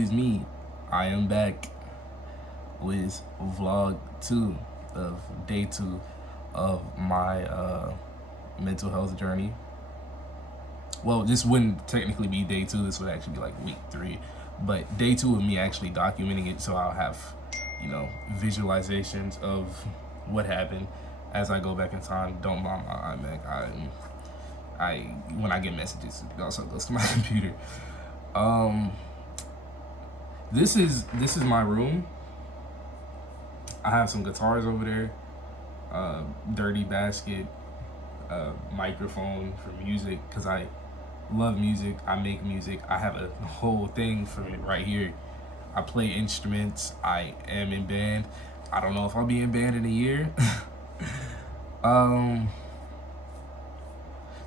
is me. I am back with vlog 2 of day 2 of my mental health journey. Well, this wouldn't technically be day 2, this would actually be like week 3. But day 2 of me actually documenting it, so I'll have, visualizations of what happened as I go back in time. Don't mind my iMac. I when I get messages, it also goes to my computer. This is my room. I have some guitars over there, dirty basket, microphone for music because I love music. I make music. I have a whole thing for it right here. I play instruments. I am in band. I don't know if I'll be in band in a year.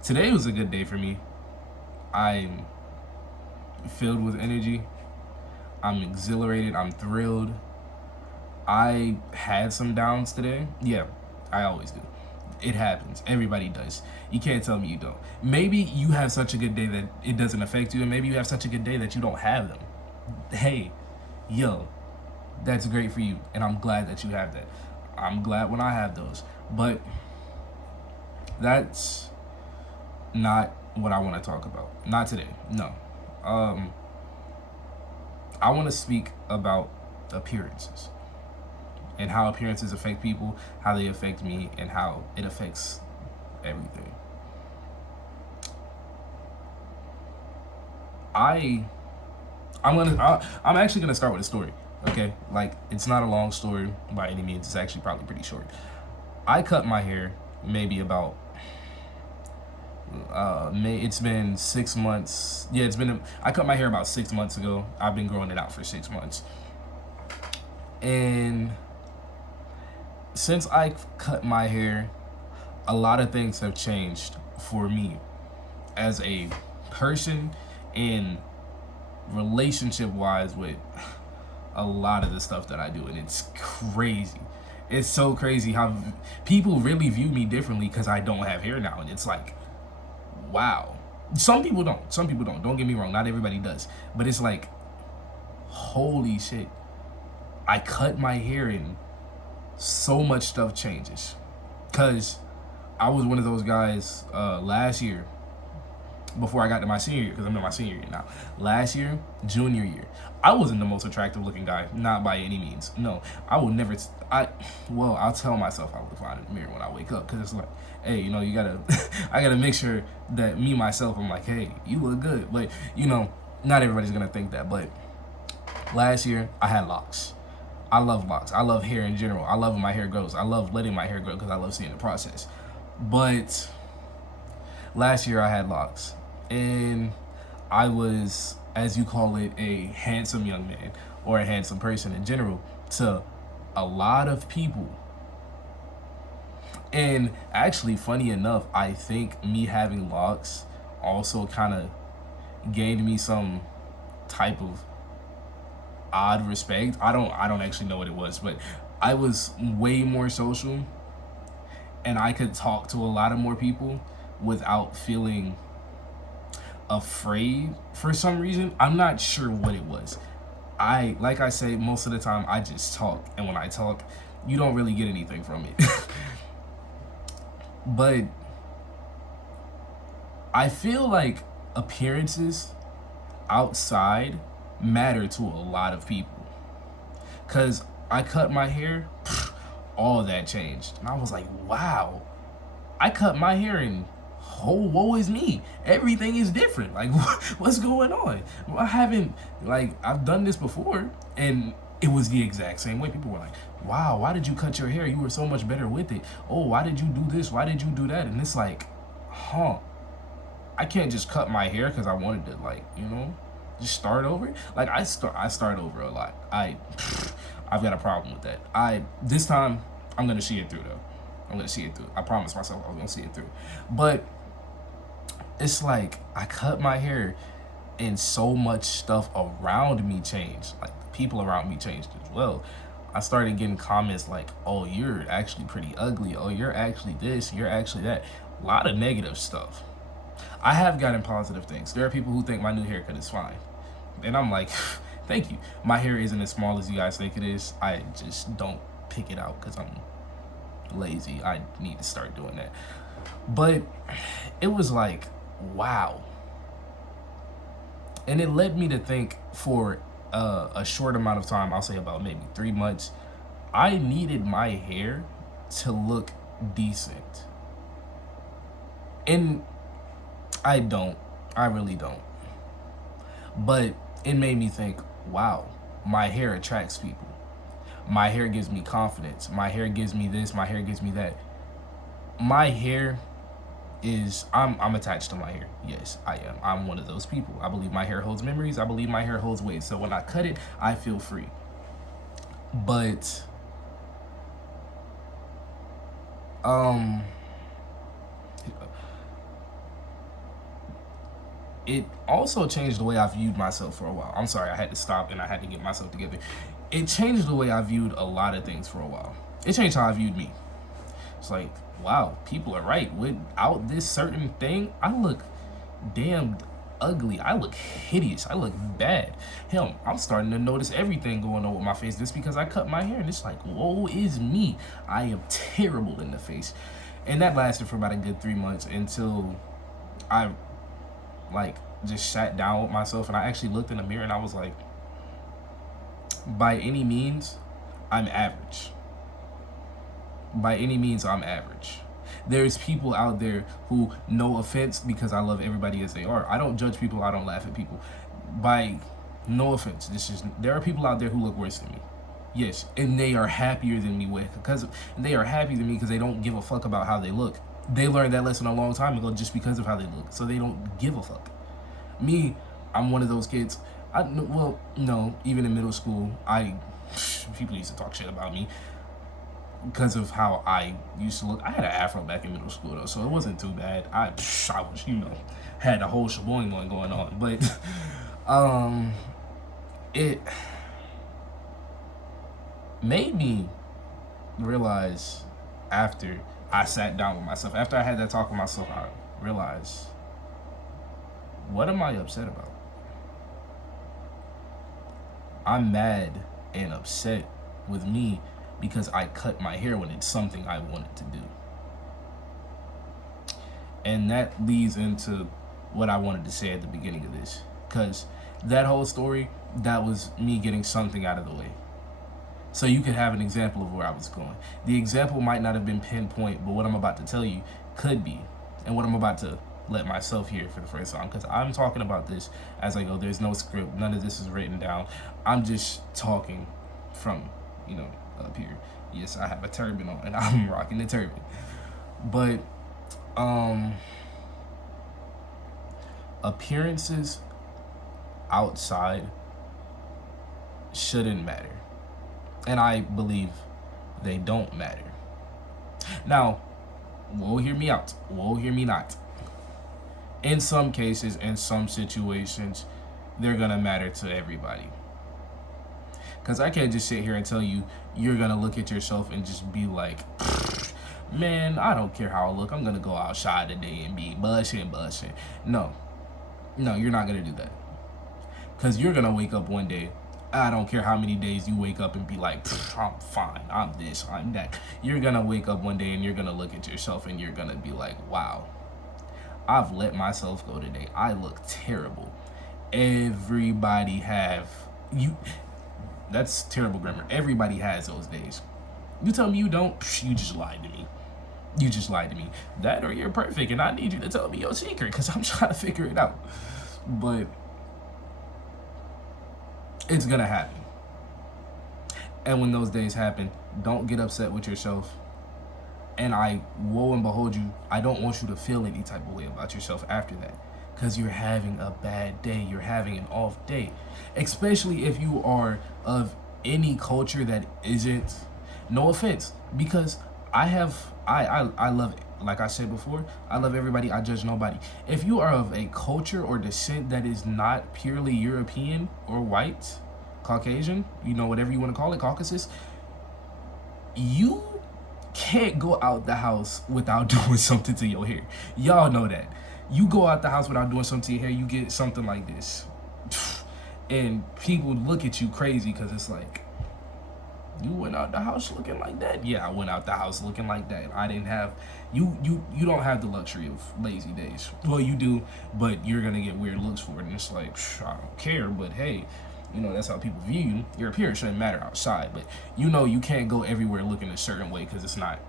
Today was a good day for me. I'm filled with energy. I'm exhilarated. I'm thrilled. I had some downs today. Yeah, I always do. It happens. Everybody does. You can't tell me you don't. Maybe you have such a good day that it doesn't affect you, and maybe you have such a good day that you don't have them. Hey, yo, that's great for you, and I'm glad that you have that. I'm glad when I have those. But that's not what I want to talk about. Not today. No. I want to speak about appearances and how appearances affect people, how they affect me, and how it affects everything. I'm actually gonna start with a story. Okay, like it's not a long story by any means. It's actually probably pretty short. I cut my hair maybe about it's been 6 months. Yeah, I cut my hair about 6 months ago. I've been growing it out for 6 months. And since I cut my hair, a lot of things have changed for me as a person and relationship wise with a lot of the stuff that I do. And it's crazy. It's so crazy how people really view me differently because I don't have hair now. And it's like, wow. Some people don't. Don't get me wrong. Not everybody does. But it's like, holy shit. I cut my hair and so much stuff changes. Because I was one of those guys last year, before I got to my senior year, because I'm in my senior year now. Last year, junior year, I wasn't the most attractive looking guy, not by any means. No, I will never, I'll tell myself I look fine in the mirror when I wake up, because it's like, hey, you gotta, I gotta make sure that me, myself, I'm like, hey, you look good. But, not everybody's gonna think that. But last year, I had locks. I love locks. I love hair in general. I love when my hair grows. I love letting my hair grow because I love seeing the process. But last year I had locks. And I was, as you call it, a handsome young man or a handsome person in general to a lot of people. And actually, funny enough, I think me having locks also kind of gained me some type of odd respect. I don't actually know what it was, but I was way more social and I could talk to a lot of more people without feeling afraid for some reason. I'm not sure what it was. Like I say, most of the time I just talk, and when I talk, you don't really get anything from it. But I feel like appearances outside matter to a lot of people. Cause I cut my hair, all that changed. And I was like, wow, I cut my hair and woe is me. Everything is different. Like, what's going on? I've done this before and it was the exact same way. People were like, wow, why did you cut your hair? You were so much better with it. Oh, why did you do this? Why did you do that? And it's like, I can't just cut my hair because I wanted to, just start over. Like I start over a lot. I've got a problem with that. This time I'm gonna see it through though. I'm gonna see it through. I promised myself I was gonna see it through. But it's like I cut my hair and so much stuff around me changed. Like the people around me changed as well. I started getting comments like, oh, you're actually pretty ugly. Oh, you're actually this, you're actually that. A lot of negative stuff. I have gotten positive things. There are people who think my new haircut is fine. And I'm like, Thank you. My hair isn't as small as you guys think it is. I just don't pick it out because I'm lazy. I need to start doing that. But it was like, wow. And it led me to think for a short amount of time, I'll say about maybe 3 months, I needed my hair to look decent. And I don't. I really don't. But it made me think, wow, my hair attracts people. My hair gives me confidence. My hair gives me this. My hair gives me that. My hair is, I'm attached to my hair. Yes, I am. I'm one of those people. I believe my hair holds memories. I believe my hair holds weight. So when I cut it, I feel free. But it also changed the way I viewed myself for a while. I'm sorry, I had to stop and I had to get myself together. It changed the way I viewed a lot of things for a while. It changed how I viewed me. It's like, wow, people are right. Without this certain thing, I look damn ugly. I look hideous. I look bad. Hell, I'm starting to notice everything going on with my face just because I cut my hair. And it's like, woe is me. I am terrible in the face. And that lasted for about a good 3 months until I like just sat down with myself and I actually looked in the mirror and I was like, by any means, I'm average. By any means, I'm average. There's people out there who, no offense, because I love everybody as they are. I don't judge people. I don't laugh at people. By no offense, there are people out there who look worse than me. Yes, and they are happier than me because they don't give a fuck about how they look. They learned that lesson a long time ago just because of how they look. So they don't give a fuck. Me, I'm one of those kids. No, even in middle school, people used to talk shit about me because of how I used to look. I had an afro back in middle school though, so it wasn't too bad. I was, had the whole sheboing going on. But it made me realize after I sat down with myself, after I had that talk with myself, I realized, what am I upset about? I'm mad and upset with me because I cut my hair when it's something I wanted to do. And that leads into what I wanted to say at the beginning of this. Because that whole story, that was me getting something out of the way. So you could have an example of where I was going. The example might not have been pinpoint, but what I'm about to tell you could be. And what I'm about to let myself hear for the first time, because I'm talking about this as I go. There's no script. None of this is written down. I'm just talking from, up here. Yes, I have a turban on, and I'm rocking the turban. But appearances outside shouldn't matter. And I believe they don't matter. Now, whoa, hear me out. Whoa, hear me not. In some cases, in some situations, they're gonna matter to everybody. Because I can't just sit here and tell you you're gonna look at yourself and just be like, man, I don't care how I look. I'm gonna go outside today and be bushing. No, you're not gonna do that. Because you're gonna wake up one day. I don't care how many days you wake up and be like, I'm fine, I'm this, I'm that. You're gonna wake up one day and you're gonna look at yourself and you're gonna be like, wow, I've let myself go today. I look terrible. Everybody that's terrible grammar. Everybody has those days. You tell me you don't, you just lied to me. You just lied to me. That or you're perfect and I need you to tell me your secret because I'm trying to figure it out. But it's gonna happen. And when those days happen, don't get upset with yourself. And woe and behold you, I don't want you to feel any type of way about yourself after that. Because you're having a bad day. You're having an off day. Especially if you are of any culture that isn't, no offense. Because I love, like I said before, I love everybody, I judge nobody. If you are of a culture or descent that is not purely European or white, Caucasian, whatever you want to call it, Caucasus, you can't go out the house without doing something to your hair. Y'all know that. You go out the house without doing something to your hair, you get something like this. And people look at you crazy because it's like, you went out the house looking like that? Yeah, I went out the house looking like that. I didn't have you don't have the luxury of lazy days. Well, you do, but you're gonna get weird looks for it. And it's like, I don't care, but hey, that's how people view you. Your appearance shouldn't matter outside, but you can't go everywhere looking a certain way because it's not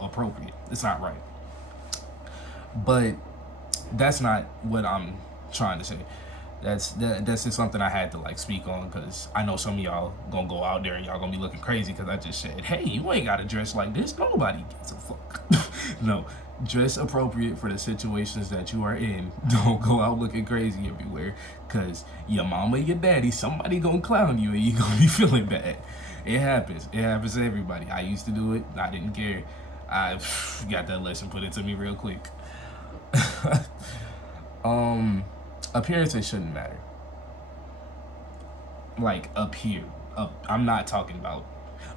appropriate. It's not right. But that's not what I'm trying to say. That's just something I had to like speak on because I know some of y'all gonna go out there and y'all gonna be looking crazy because I just said, hey, you ain't gotta dress like this. Nobody gives a fuck. No, dress appropriate for the situations that you are in. Don't go out looking crazy everywhere because your mama, your daddy, somebody gonna clown you and you gonna be feeling bad. It happens. It happens to everybody. I used to do it. I didn't care. I got that lesson put into me real quick. Appearances shouldn't matter. Like up here, I'm not talking about.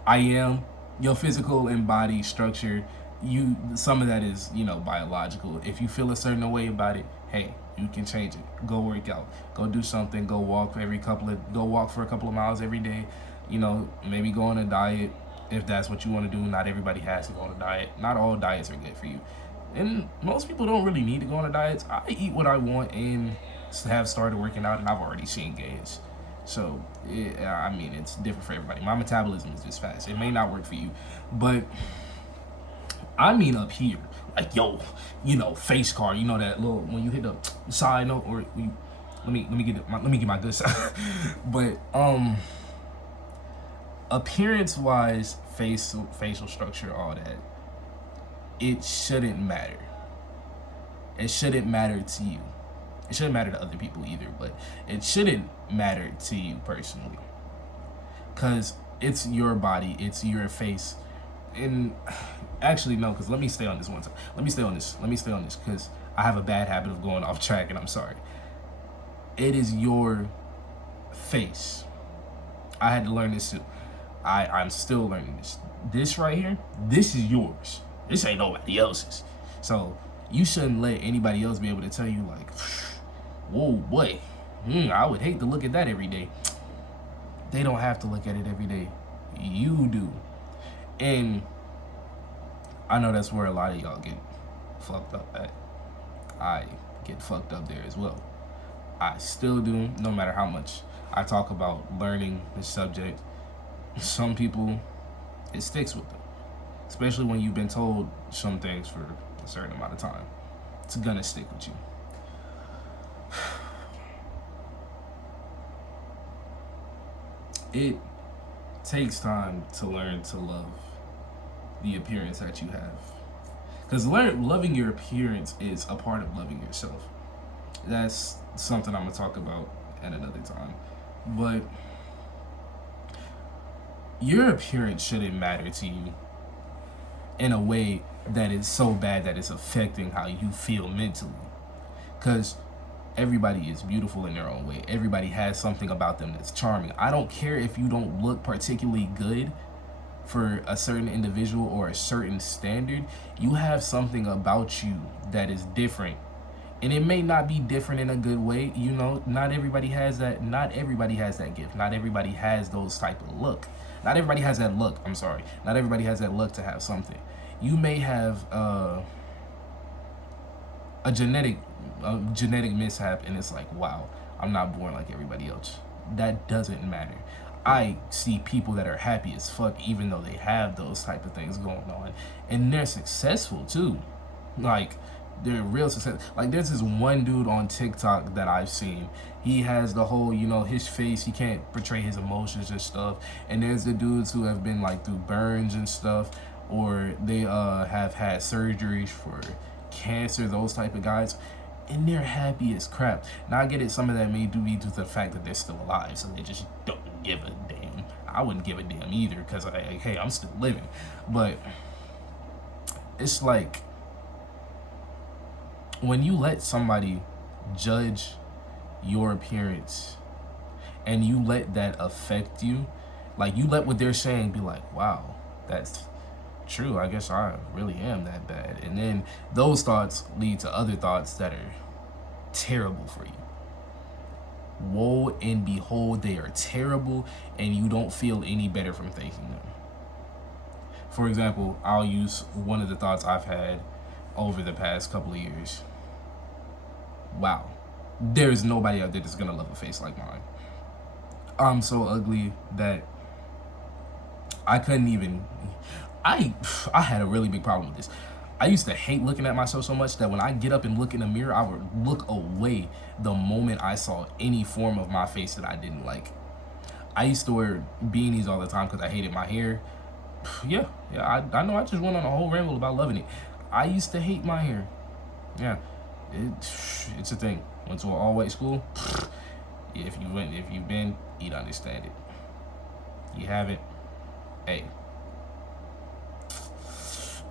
I am your physical and body structure. Some of that is biological. If you feel a certain way about it, hey, you can change it. Go work out. Go do something. Go walk for a couple of miles every day. Maybe go on a diet if that's what you want to do. Not everybody has to go on a diet. Not all diets are good for you. And most people don't really need to go on a diet. I eat what I want and have started working out, and I've already seen gains. So, it's different for everybody. My metabolism is just fast. It may not work for you, but I mean up here, like face card. That little when you hit the side note, or let me get my good side. But appearance wise, facial structure, all that. It shouldn't matter. It shouldn't matter to you. It shouldn't matter to other people either, but it shouldn't matter to you personally. Because it's your body, it's your face. And actually, no, because let me stay on this one time. Let me stay on this, because I have a bad habit of going off track, and I'm sorry. It is your face. I had to learn this too. I'm still learning this. This right here, this is yours. This ain't nobody else's. So you shouldn't let anybody else be able to tell you like, whoa, boy, I would hate to look at that every day. They don't have to look at it every day. You do. And I know that's where a lot of y'all get fucked up at. I get fucked up there as well. I still do, no matter how much I talk about learning the subject. Some people, it sticks with them. Especially when you've been told some things for a certain amount of time. It's gonna stick with you. It takes time to learn to love the appearance that you have. Because loving your appearance is a part of loving yourself. That's something I'm going to talk about at another time. But your appearance shouldn't matter to you in a way that is so bad that it's affecting how you feel mentally. Because everybody is beautiful in their own way. Everybody has something about them that's charming. I don't care if you don't look particularly good for a certain individual or a certain standard. You have something about you that is different. And it may not be different in a good way. Not everybody has that. Not everybody has that gift. Not everybody has those type of look. Not everybody has that look. I'm sorry. Not everybody has that look to have something. You may have a genetic mishap, and it's like, wow, I'm not born like everybody else. That doesn't matter. I see people that are happy as fuck even though they have those type of things going on, and they're successful too. Like, they're real success. Like, there's this one dude on TikTok that I've seen. He has the whole, his face, he can't portray his emotions and stuff. And there's the dudes who have been like through burns and stuff, or they have had surgeries for cancer, those type of guys, and they're happy as crap. Now I get it, some of that may be due to the fact that they're still alive, so they just don't give a damn. I wouldn't give a damn either, because hey, I'm still living. But it's like, when you let somebody judge your appearance and you let that affect you, like, you let what they're saying be like, wow, that's true, I guess I really am that bad. And then those thoughts lead to other thoughts that are terrible for you. woe and behold, they are terrible, and you don't feel any better from thinking them. For example, I'll use one of the thoughts I've had over the past couple of years. Wow, there's nobody out there that's gonna love a face like mine. I'm so ugly that I couldn't even. I had a really big problem with this. I used to hate looking at myself so much that when I get up and look in the mirror, I would look away the moment I saw any form of my face that I didn't like. I used to wear beanies all the time because I hated my hair. Yeah, I know I just went on a whole ramble about loving it. I used to hate my hair. Yeah, it's a thing. Went to an all-white school. If you've been, you'd understand it. You haven't, hey.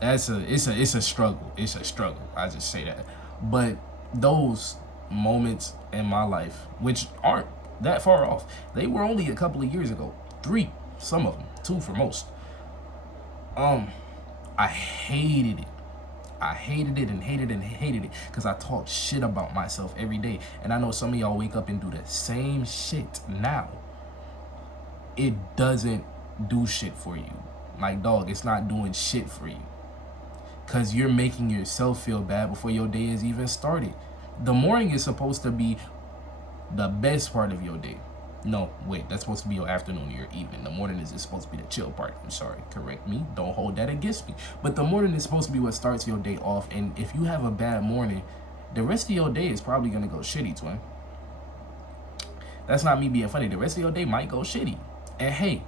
It's a struggle. It's a struggle. I just say that. But those moments in my life, which aren't that far off, they were only a couple of years ago. 3, some of them, 2 for most. I hated it. I hated it and hated it and hated it because I talk shit about myself every day. And I know some of y'all wake up and do the same shit now. It doesn't do shit for you. Like, dog, it's not doing shit for you. Because you're making yourself feel bad before your day is even started. The morning is supposed to be the best part of your day. No, wait, that's supposed to be your afternoon or your evening. The morning is just supposed to be the chill part. I'm sorry, correct me. Don't hold that against me. But the morning is supposed to be what starts your day off. And if you have a bad morning, the rest of your day is probably going to go shitty, twin. That's not me being funny. The rest of your day might go shitty. And hey,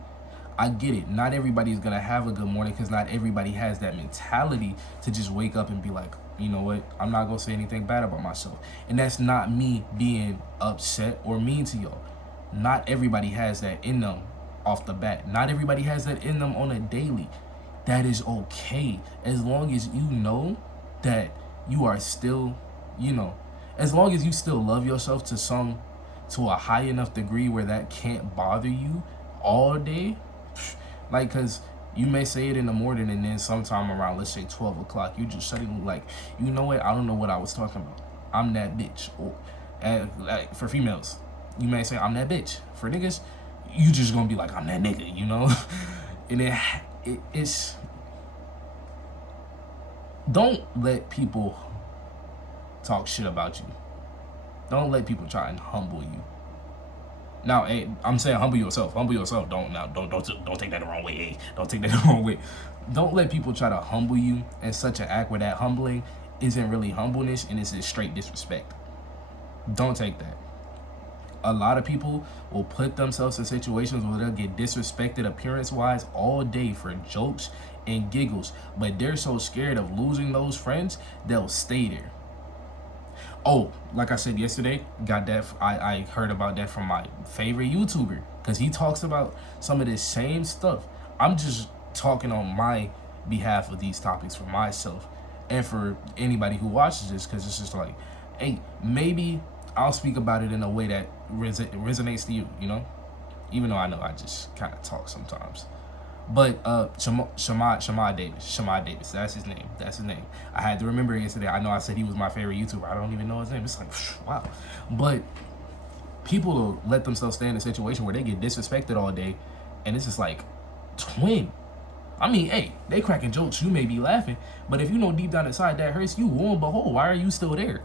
I get it. Not everybody's going to have a good morning because not everybody has that mentality to just wake up and be like, you know what? I'm not going to say anything bad about myself. And that's not me being upset or mean to y'all. Not everybody has that in them off the bat. Not everybody has that in them on a daily. That is okay. As long as you know that you are still, as long as you still love yourself to a high enough degree where that can't bother you all day. Like, because you may say it in the morning and then sometime around, let's say 12 o'clock, you just suddenly like, you know what? I don't know what I was talking about. I'm that bitch. Or, like, for females, you may say, I'm that bitch. For niggas, you just gonna be like, I'm that nigga, And then it's... Don't let people talk shit about you. Don't let people try and humble you. Now, hey, I'm saying humble yourself. Humble yourself. Don't take that the wrong way. Hey, don't take that the wrong way. Don't let people try to humble you in such an act where that humbling isn't really humbleness and it's just straight disrespect. Don't take that. A lot of people will put themselves in situations where they'll get disrespected appearance-wise all day for jokes and giggles, but they're so scared of losing those friends, they'll stay there. Oh, like I said yesterday, I heard about that from my favorite YouTuber because he talks about some of this same stuff. I'm just talking on my behalf of these topics for myself and for anybody who watches this, because it's just like, hey, maybe I'll speak about it in a way that resonates to you, even though I know I just kind of talk sometimes. But Shamad Davis, that's his name. I had to remember it yesterday. I know I said he was my favorite YouTuber. I don't even know his name. It's like, wow. But people will let themselves stay in a situation where they get disrespected all day, and it's just like, twin. I mean, hey, they cracking jokes. You may be laughing, but if you know deep down inside that hurts you, lo and behold, why are you still there?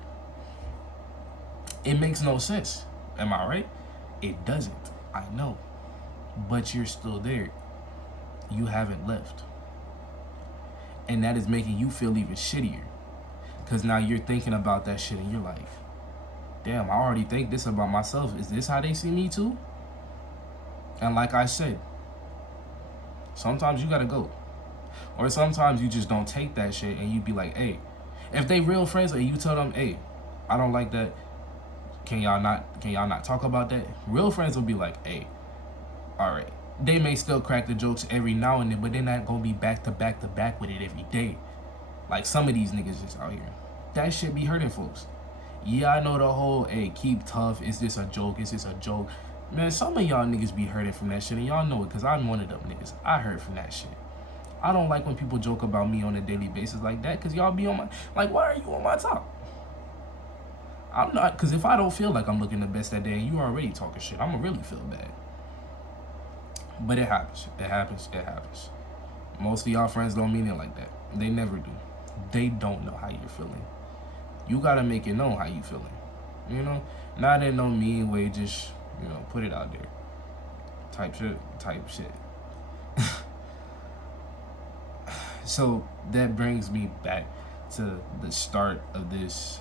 It makes no sense. Am I right? It doesn't. I know. But you're still there. You haven't left. And that is making you feel even shittier. Because now you're thinking about that shit and you're like, damn, I already think this about myself. Is this how they see me too? And like I said, sometimes you gotta go. Or sometimes you just don't take that shit and you be like, hey, if they real friends and you tell them, hey, I don't like that, can y'all not talk about that? Real friends will be like, hey, all right. They may still crack the jokes every now and then, but they're not gonna be back to back with it every day. Like some of these niggas just out here. That shit be hurting folks. Yeah, I know the whole, hey, keep tough. Is this a joke? Is this a joke? Man, some of y'all niggas be hurting from that shit, and y'all know it, because I'm one of them niggas. I hurt from that shit. I don't like when people joke about me on a daily basis like that, because y'all be on my... Like, why are you on my top? I'm not, because if I don't feel like I'm looking the best that day and you already talking shit, I'm gonna really feel bad. But it happens. It happens. It happens. Most of y'all friends don't mean it like that. They never do. They don't know how you're feeling. You gotta make it known how you feeling. You know? Not in no mean way, just, you know, put it out there. Type shit. So that brings me back to the start of this,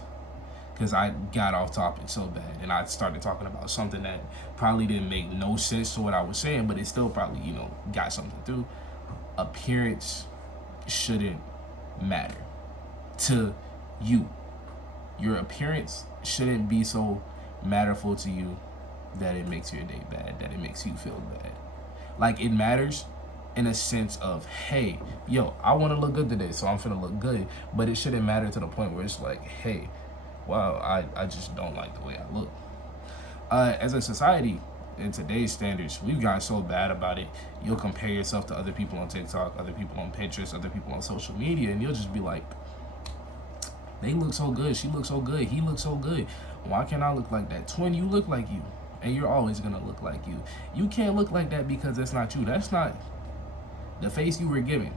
because I got off topic so bad and I started talking about something that probably didn't make no sense to what I was saying, but it still probably, you know, got something through. Appearance shouldn't matter to you. Your appearance shouldn't be so matterful to you that it makes your day bad, that it makes you feel bad. Like, it matters in a sense of, hey, yo, I want to look good today, so I'm finna look good. But it shouldn't matter to the point where it's like, hey, wow, I just don't like the way I look. As a society, in today's standards, we've gotten so bad about it. You'll compare yourself to other people on TikTok, other people on Pinterest, other people on social media, and you'll just be like, they look so good, she looks so good, he looks so good. Why can't I look like that? Twin, you look like you, and you're always gonna look like you. You can't look like that because that's not you. That's not the face you were given.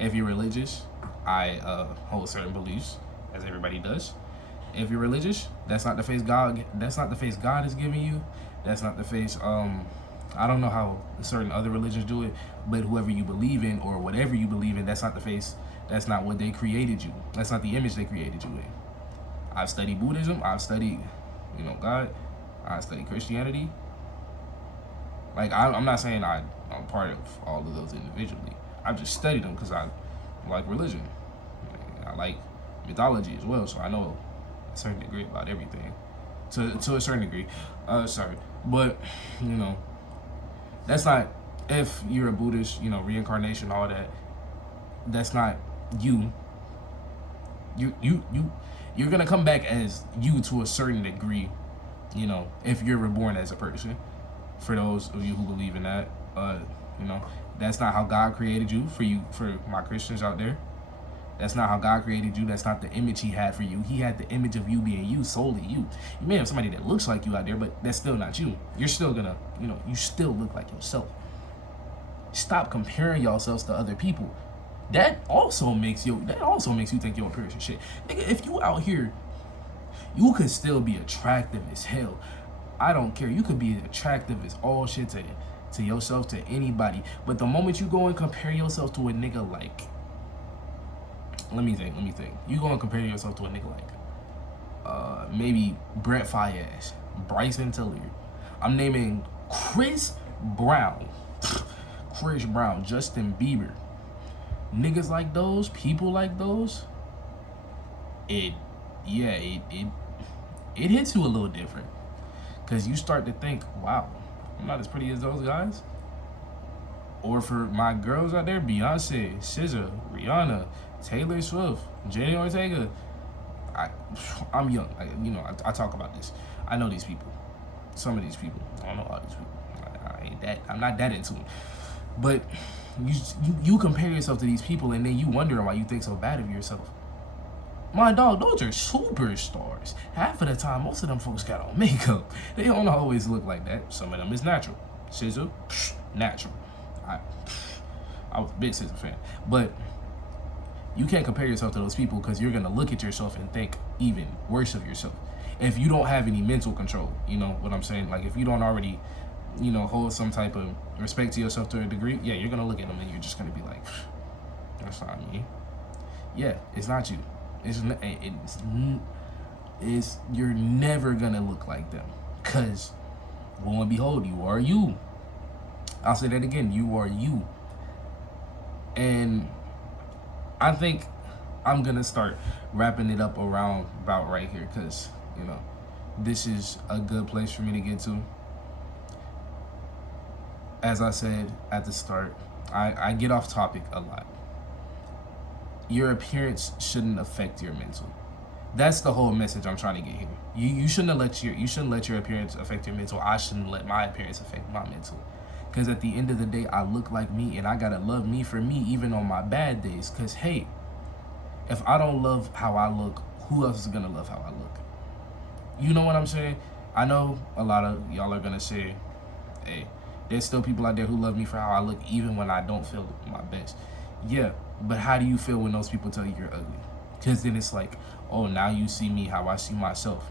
If you're religious, I hold certain beliefs, as everybody does. If you're religious, that's not the face God. That's not the face God is giving you. That's not the face. I don't know how certain other religions do it, but whoever you believe in or whatever you believe in, that's not the face. That's not what they created you. That's not the image they created you in. I've studied Buddhism. I've studied, you know, God. I studied Christianity. Like, I'm not saying I'm part of all of those individually. I've just studied them because I like religion. I like mythology as well, so I know a certain degree about everything. To a certain degree. But, you know, that's not, if you're a Buddhist, you know, reincarnation, all that, that's not you. You're gonna come back as you to a certain degree, you know, if you're reborn as a person. For those of you who believe in that, you know, that's not how God created you. For my Christians out there, that's not how God created you. That's not the image He had for you. He had the image of you being you, solely you. You may have somebody that looks like you out there, but that's still not you. You're still gonna, you know, you still look like yourself. Stop comparing yourselves to other people. That also makes you think your appearance is shit. Nigga, if you out here, you could still be attractive as hell. I don't care. You could be attractive as all shit to yourself, to anybody. But the moment you go and compare yourself to a nigga like, let me think. You go and compare yourself to a nigga like, maybe Brett Fayez, Bryson Tiller. I'm naming Chris Brown, Justin Bieber. Niggas like those, people like those, it hits you a little different. Because you start to think, wow, I'm not as pretty as those guys. Or for my girls out there, Beyonce, SZA, Rihanna, Taylor Swift, Jenny Ortega. I'm young. I talk about this. I know these people. Some of these people. I don't know all these people. I'm not that into them. But you compare yourself to these people and then you wonder why you think so bad of yourself. My dog, those are superstars. Half of the time, most of them folks got on makeup. They don't always look like that. Some of them is natural. SZA, natural. I was a big SZA fan. But you can't compare yourself to those people because you're going to look at yourself and think even worse of yourself. If you don't have any mental control, you know what I'm saying? Like, if you don't already, you know, hold some type of respect to yourself to a degree, yeah, you're going to look at them and you're just going to be like, that's not me. Yeah, it's not you. You're never gonna look like them, cause lo and behold, you are you. I'll say that again, you are you. And I think I'm gonna start wrapping it up about right here, cause you know this is a good place for me to get to. As I said at the start, I get off topic a lot. Your appearance shouldn't affect your mental. That's the whole message I'm trying to get here. You shouldn't let your appearance affect your mental. I shouldn't let my appearance affect my mental. Because at the end of the day, I look like me, and I gotta love me for me, even on my bad days. Because hey, if I don't love how I look, who else is gonna love how I look? You know what I'm saying? I know a lot of y'all are gonna say, hey, there's still people out there who love me for how I look even when I don't feel my best. Yeah, but how do you feel when those people tell you you're ugly? Because then it's like, oh, now you see me how I see myself.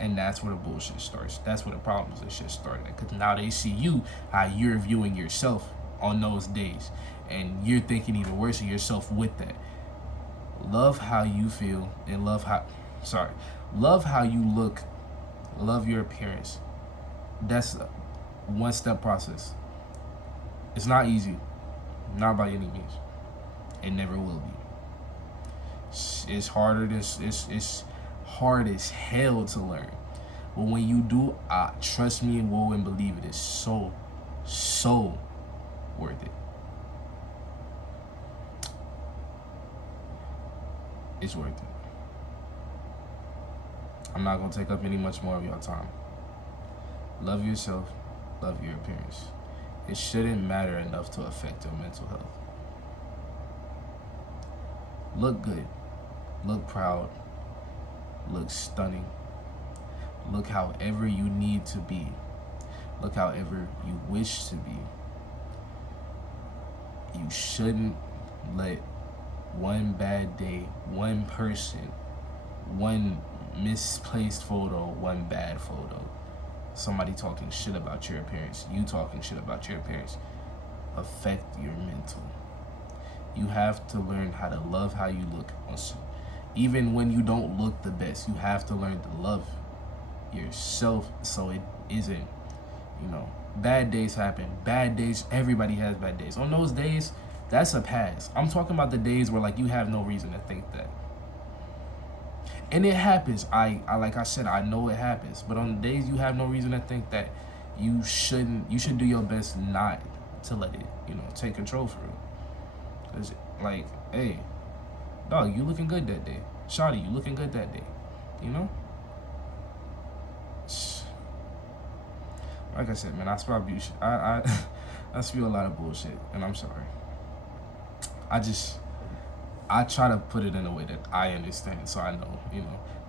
And that's where the bullshit starts. That's where the problems and shit started. Because now they see you how you're viewing yourself on those days. And you're thinking even worse of yourself with that. Love how you feel and love how you look. Love your appearance. That's a one-step process. It's not easy. Not by any means. It never will be. It's harder. It's hard as hell to learn. But when you do, trust me and will and believe it is so worth it. It's worth it. I'm not gonna take up any much more of your time. Love yourself. Love your appearance. It shouldn't matter enough to affect your mental health. Look good. Look proud. Look stunning. Look however you need to be. Look however you wish to be. You shouldn't let one bad day, one person, one misplaced photo, one bad photo, somebody talking shit about your appearance, you talking shit about your appearance, affect your mental. You have to learn how to love how you look. Even when you don't look the best, you have to learn to love yourself so it isn't, bad days happen. Bad days, everybody has bad days. On those days, that's a pass. I'm talking about the days where like you have no reason to think that. And it happens. I like I said, I know it happens. But on the days you have no reason to think that, you should do your best not to let it, take control for you. Cause like, hey, dog, you looking good that day. Shawty, you looking good that day. Like I said, man, I spew a lot of bullshit, and I'm sorry. I try to put it in a way that I understand, so I know,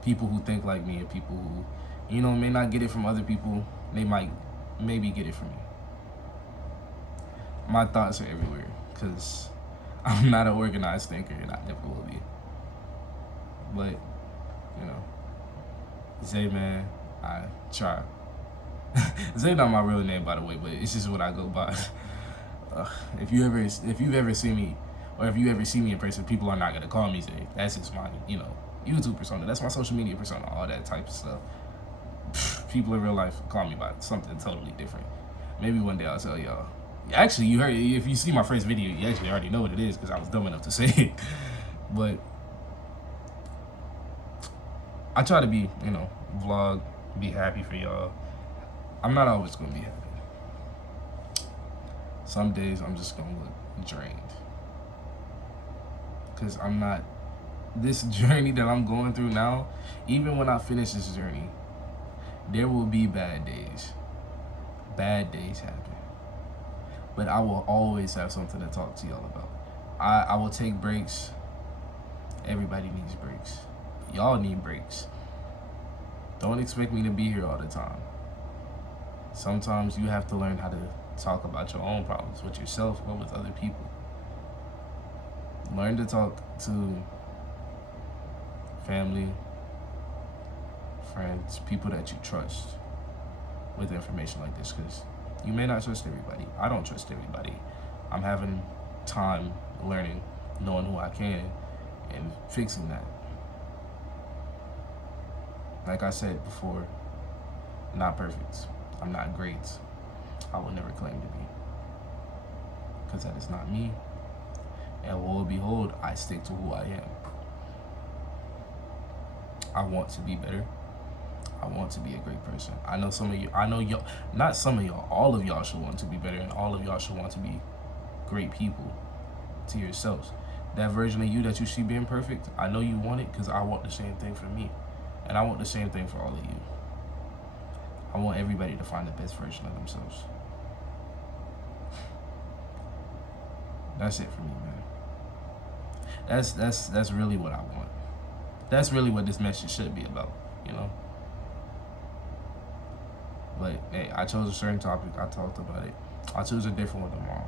people who think like me and people who, may not get it from other people, they might maybe get it from me. My thoughts are everywhere, because I'm not an organized thinker, and I never will be. But, Zay, man, I try. Zay not my real name, by the way, but it's just what I go by. If you've ever seen me, or if you ever see me in person, people are not gonna call me Zay. That's just my, YouTube persona. That's my social media persona, all that type of stuff. People in real life call me by something totally different. Maybe one day I'll tell y'all. Actually, you heard, if you see my first video, you actually already know what it is because I was dumb enough to say it. But I try to be, vlog, be happy for y'all. I'm not always gonna be happy. Some days I'm just gonna look drained. Because I'm not, this journey that I'm going through now, even when I finish this journey, there will be bad days. Bad days happen. But I will always have something to talk to y'all about. I will take breaks. Everybody needs breaks. Y'all need breaks. Don't expect me to be here all the time. Sometimes you have to learn how to talk about your own problems with yourself or with other people. Learn to talk to family, friends, people that you trust with information like this, because you may not trust everybody. I don't trust everybody. I'm having time learning, knowing who I can, and fixing that. Like I said before, not perfect. I'm not great. I will never claim to be. Because that is not me. And lo and behold, I stick to who I am. I want to be better. I want to be a great person. I know y'all, not some of y'all, all of y'all should want to be better, and all of y'all should want to be great people to yourselves. That version of you that you see being perfect, I know you want it because I want the same thing for me. And I want the same thing for all of you. I want everybody to find the best version of themselves. That's it for me, man. That's really what I want. That's really what this message should be about, But hey, I chose a certain topic. I talked about it. I choose a different one tomorrow.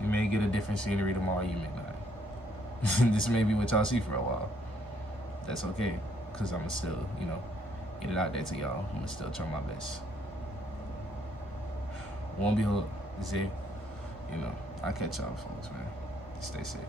You may get a different scenery tomorrow. You may not. This may be what y'all see for a while. That's okay, cause I'ma still, get it out there to y'all. I'ma still try my best. Won't be hooked. See, I catch y'all folks, man. Stay safe.